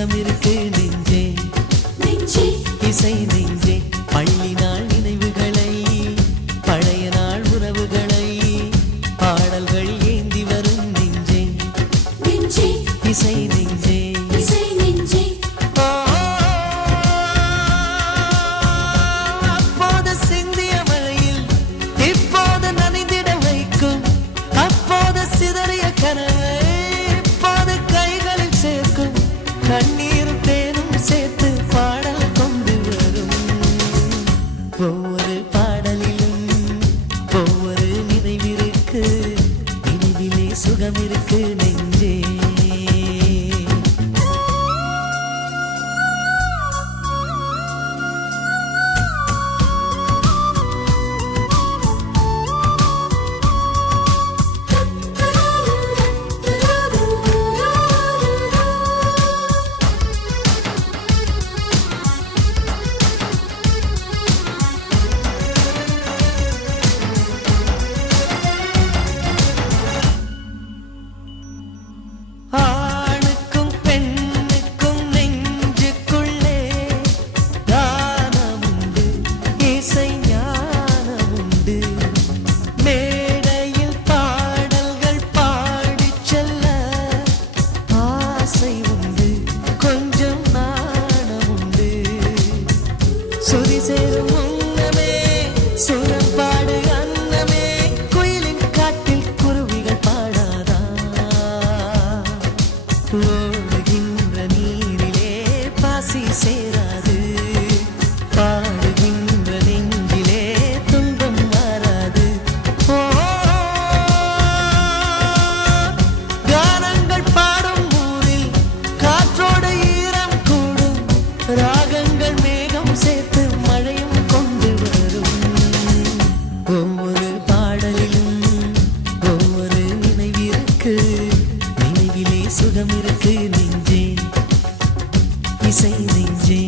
சுகம் இருக்கு நெஞ்சே நெஞ்சே இசை நெஞ்சே பள்ளி நாள் நினைவுகளை பழைய நாள் உறவுகளை பாடல்கள் ஏந்தி வரும் நெஞ்சே நெஞ்சே இசை நெஞ்சே இசை நெஞ்சே அப்போது சிந்திய மழையில் இப்போது நனைந்திட வைக்கும் அப்போது சிதறிய கனவை இப்போது கைகளில் சேர்க்கும் கண்ணீரும் தேனும் சேர்த்து பாடல் கொண்டு வரும் ஒவ்வொரு பாடலிலும் ஒவ்வொரு நினைவிற்கு நினைவிலே சுகம் இருக்கு நெஞ்சே சுதி சேரும் முன்னமே சுரப்பாடு அன்னமே குயிலின் காட்டில் குருவிகள் பாடாதா ஓடுகின்ற நீரிலே பாசி சேராது பாடுகின்ற நெஞ்சிலே துன்பம் மாறாது கானங்கள் பாடும் ஊரில் காற்றோடு ஈரம் கூடும் ராகங்கள் மேகம் சேர்த்து மழையும் கொண்டு வரும் ஒவ்வொரு பாடலிலும் ஒவ்வொரு நினைவிற்கு நினைவிலே சுகம் இருக்கு நெஞ்சே இசை நெஞ்சே